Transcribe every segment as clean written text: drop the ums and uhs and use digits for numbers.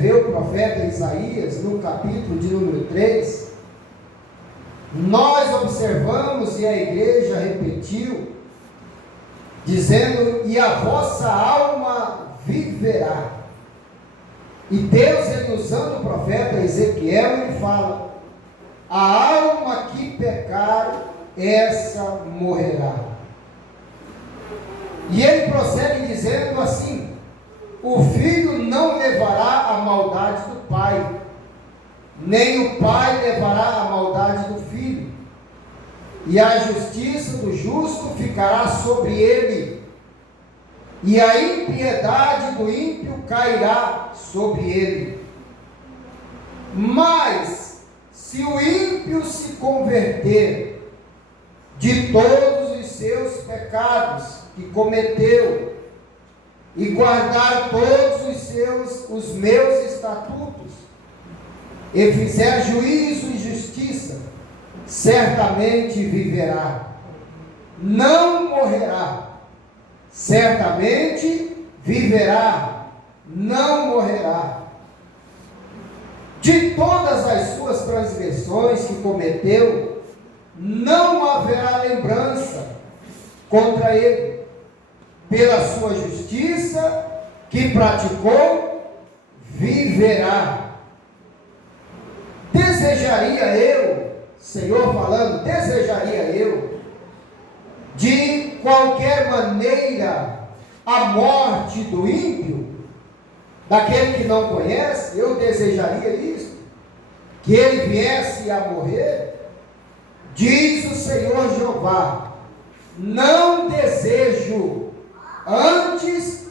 escreveu o profeta Isaías, no capítulo de número 3, nós observamos e a igreja repetiu, dizendo: e a vossa alma viverá. E Deus, ele usando o profeta Ezequiel, ele fala: a alma que pecar, essa morrerá. E ele prossegue dizendo assim: o filho não levará a maldade do pai, nem o pai levará a maldade do filho, e a justiça do justo ficará sobre ele, e a impiedade do ímpio cairá sobre ele. Mas se o ímpio se converter de todos os seus pecados que cometeu, e guardar todos os meus estatutos, e fizer juízo e justiça, certamente viverá, não morrerá. Certamente viverá, não morrerá. De todas as suas transgressões que cometeu, não haverá lembrança contra ele. Pela sua justiça que praticou, viverá. Desejaria eu, Senhor falando, desejaria eu, de qualquer maneira, a morte do ímpio, daquele que não conhece? Eu desejaria isso, que ele viesse a morrer? Diz o Senhor Jeová: não desejo, antes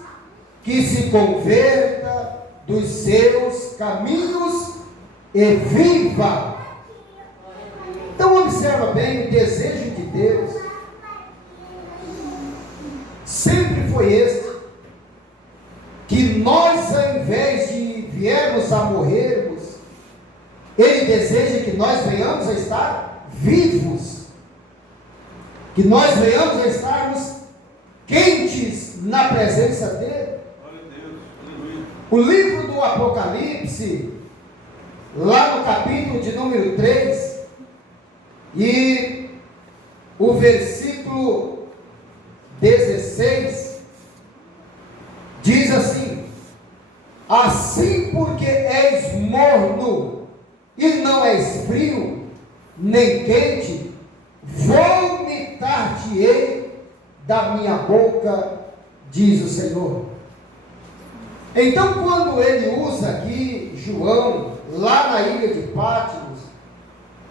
que se converta dos seus caminhos e viva. Então observa bem, o desejo de Deus sempre foi este: que nós, ao invés de viermos a morrermos, Ele deseja que nós venhamos a estar vivos, que nós venhamos a estarmos quentes na presença dEle. O livro do Apocalipse, lá no capítulo de número 3, e o versículo 16, diz assim: assim porque és morno e não és frio, nem quente, vomitar-te-ei da minha boca, diz o Senhor. Então, quando ele usa aqui João, lá na ilha de Patmos,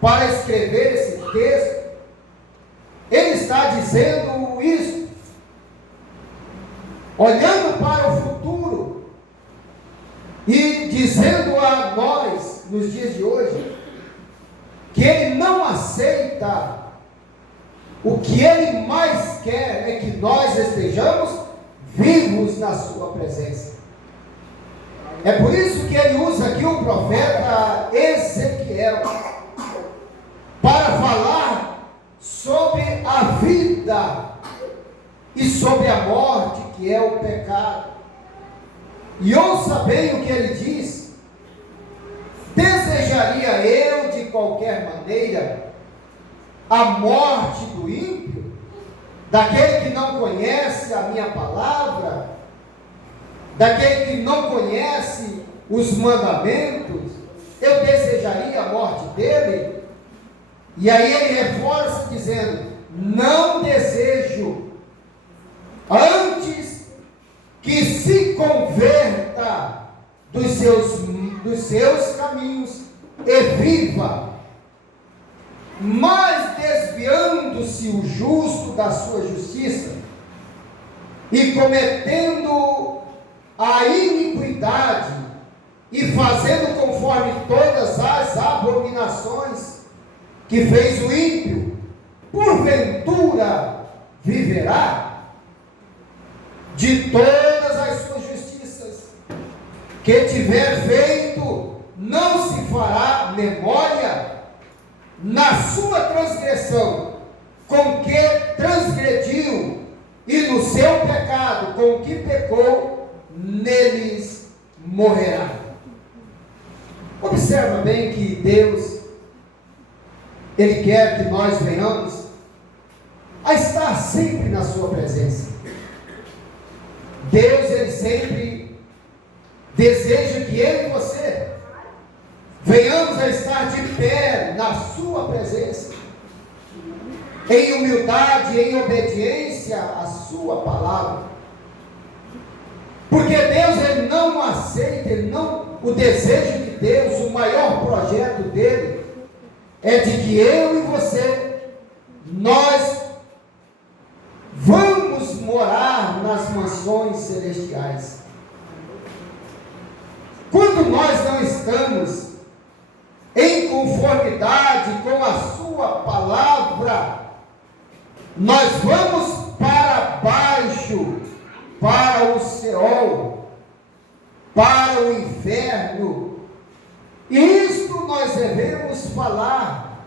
para escrever esse texto, ele está dizendo isso, olhando para o futuro, e dizendo a nós, nos dias de hoje, que ele não aceita. O que ele mais quer é que nós estejamos vivos na sua presença. É por isso que ele usa aqui o profeta Ezequiel, para falar sobre a vida e sobre a morte, que é o pecado. E ouça bem o que ele diz: desejaria eu de qualquer maneira a morte do ímpio, daquele que não conhece a minha palavra, daquele que não conhece os mandamentos? Eu desejaria a morte dele? E aí ele reforça dizendo: não desejo, antes que se converta dos seus caminhos e viva. Mas desviando-se o justo da sua justiça e cometendo a iniquidade e fazendo conforme todas as abominações que fez o ímpio, porventura viverá? De todas as suas justiças que tiver feito, não se fará memória. Na sua transgressão com que transgrediu, e no seu pecado com que pecou, neles morrerá. Observa bem que Deus, Ele quer que nós venhamos a estar sempre na sua presença. Deus, Ele sempre deseja que eu e você venhamos a estar de pé na sua presença, em humildade, em obediência à sua palavra. Porque Deus, Ele não aceita, o desejo de Deus, o maior projeto dele, é de que eu e você, nós vamos morar nas mansões celestiais. Quando nós não estamos em conformidade com a sua palavra, nós vamos para baixo, para o Seol, para o inferno. E isto nós devemos falar,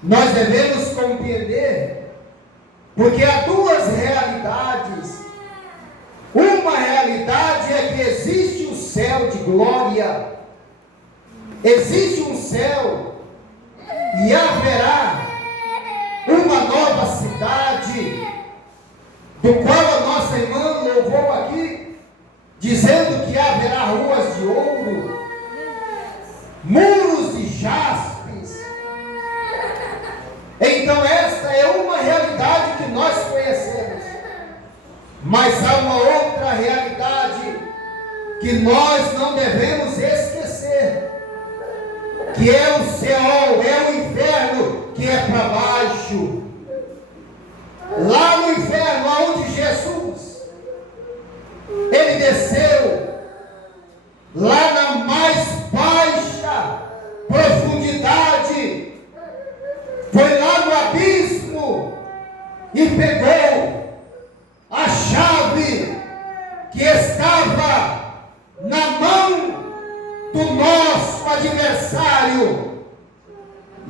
nós devemos compreender, porque há duas realidades. Uma realidade é que existe o céu de glória, existe um céu, e haverá uma nova cidade, do qual a nossa irmã louvou aqui, dizendo que haverá ruas de ouro, muros de jaspes. Então esta é uma realidade que nós conhecemos, mas há uma outra realidade que nós não devemos esquecer, que é o Seol, é o inferno, que é para baixo. Lá no inferno, aonde Jesus, Ele desceu, lá na mais baixa profundidade, foi lá no abismo e pegou a chave que estava na mão do nosso adversário,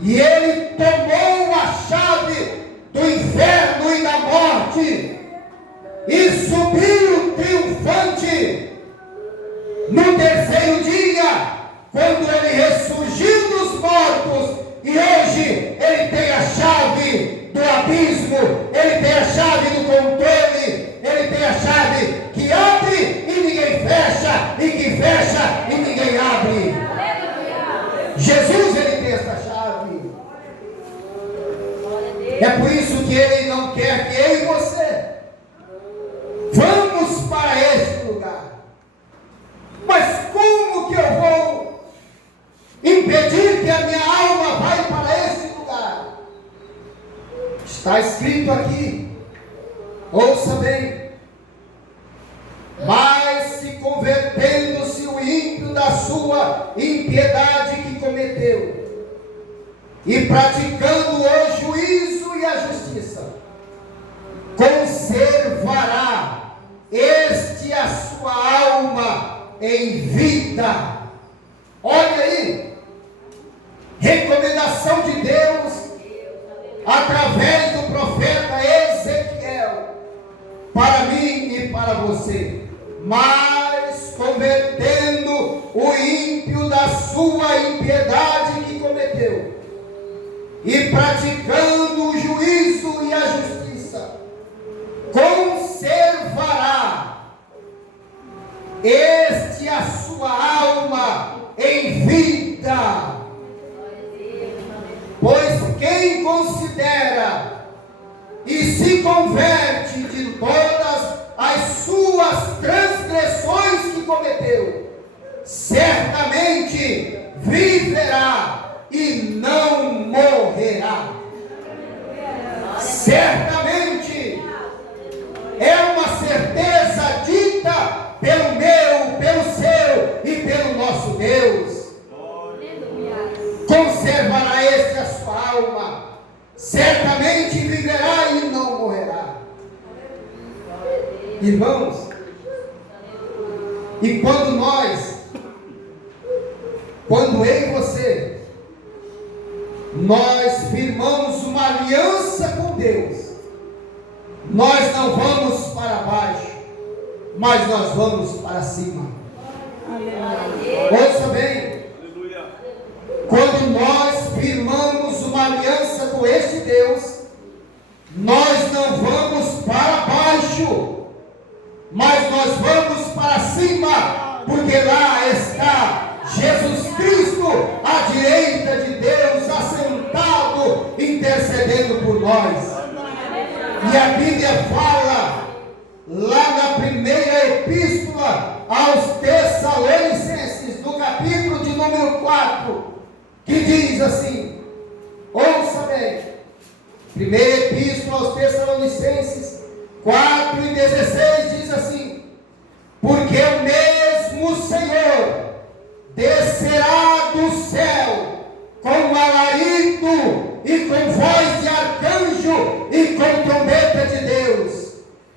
e Ele tomou a chave do inferno e da morte, e subiu triunfante no terceiro dia, quando Ele ressurgiu dos mortos, e hoje Ele tem a chave do abismo, Ele tem a chave do controle, Ele tem a chave que abre e ninguém fecha, e que fecha e ninguém abre. Jesus, Ele tem essa chave. É por isso que Ele não quer que eu e você vamos para este lugar. Mas como que eu vou impedir que a minha alma vai para este lugar? Está escrito aqui, ouça bem: mas se convertendo-se o ímpio da sua impiedade que cometeu, e praticando o juízo e a justiça, conservará este a sua alma em vida. Olha aí, recomendação de Deus através do profeta Ezequiel, para mim e para você. Mas convertendo o ímpio da sua impiedade que cometeu, e praticando o juízo e a justiça, conservará este a sua alma em vida. Pois quem considera e se converte de todas as suas transgressões que cometeu, certamente viverá e não morrerá. Certamente é uma certeza dita pelo meu, pelo seu e pelo nosso Deus. Conservará este a sua alma, certamente viverá e não morrerá. Irmãos, e quando eu e você, nós firmamos uma aliança com Deus, nós não vamos para baixo, mas nós vamos para cima. Ouça bem, Quando nós firmamos uma aliança com este Deus, nós não vamos para baixo, mas nós vamos para cima, porque lá está Jesus Cristo, à direita de Deus, assentado, intercedendo por nós. E a Bíblia fala, lá na primeira epístola aos Tessalonicenses, no capítulo de número 4, que diz assim, ouça bem, primeira epístola aos Tessalonicenses 4:16 diz assim: porque o mesmo Senhor descerá do céu com alarido e com voz de arcanjo e com trombeta de Deus,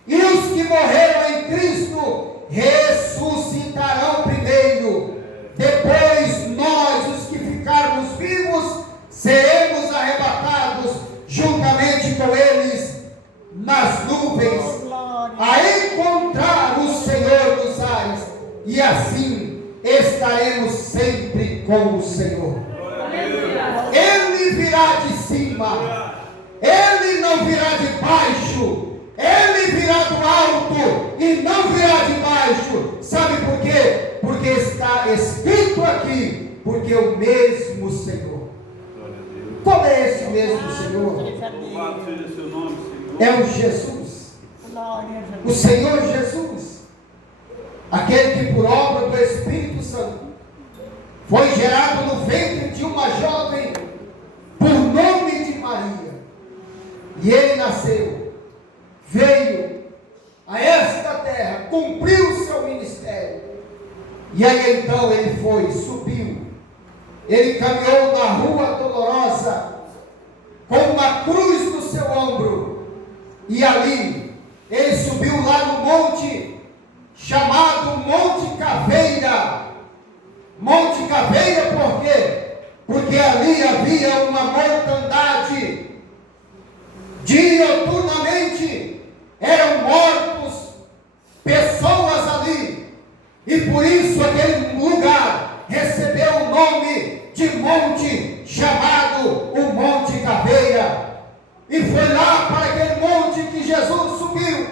e os que morreram em Cristo ressuscitarão primeiro. Depois nós, os que ficarmos vivos, seremos arrebatados juntamente com eles nas nuvens, a encontrar o Senhor nos ares, e assim estaremos sempre com o Senhor. Ele virá de cima, Ele não virá de baixo, Ele virá do alto e não virá de baixo. Sabe por quê? Porque está escrito aqui, porque o mesmo Senhor. Qual é esse mesmo Senhor? É o Jesus, o Senhor Jesus, aquele que por obra do Espírito Santo foi gerado no ventre de uma jovem por nome de Maria, e ele nasceu, veio a esta terra, cumpriu o seu ministério, e aí então ele foi, subiu, ele caminhou na rua dolorosa, com uma cruz no seu ombro, e ali ele subiu lá no monte, chamado Monte Caveira. Monte Caveira por quê? Porque ali havia uma mortandade, diuturnamente eram mortos pessoas ali, e por isso aquele lugar recebeu o nome de monte, chamado o Monte Caveira. E foi lá para aquele monte que Jesus subiu,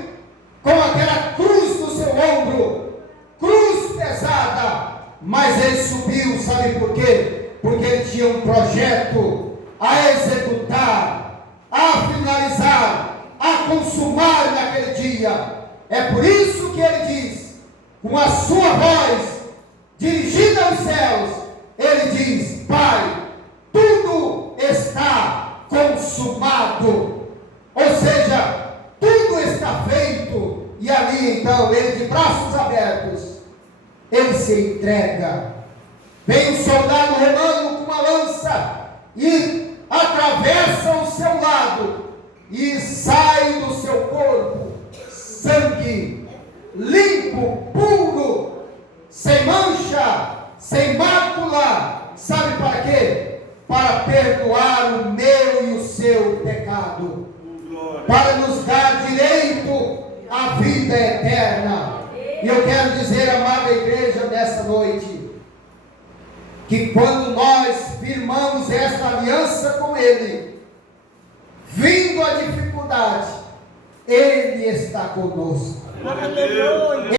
com aquela cruz no seu ombro, cruz pesada, mas ele subiu, sabe por quê? Porque ele tinha um projeto a executar, a finalizar, a consumar naquele dia. É por isso que ele diz, com a sua voz dirigida aos céus, ele diz: Pai, tudo está consumado. Ou seja, tudo está feito. E ali então, ele de braços abertos, ele se entrega. Vem um soldado romano com uma lança e atravessa o seu lado, e sai do seu corpo sangue limpo, puro, sem mancha, sem mácula. Sabe para quê? Para perdoar o meu e o seu pecado, para nos dar direito à vida eterna. E eu quero dizer, amada igreja, nessa noite, que quando nós firmamos esta aliança com Ele, vindo a dificuldade, Ele está conosco. Aleluia.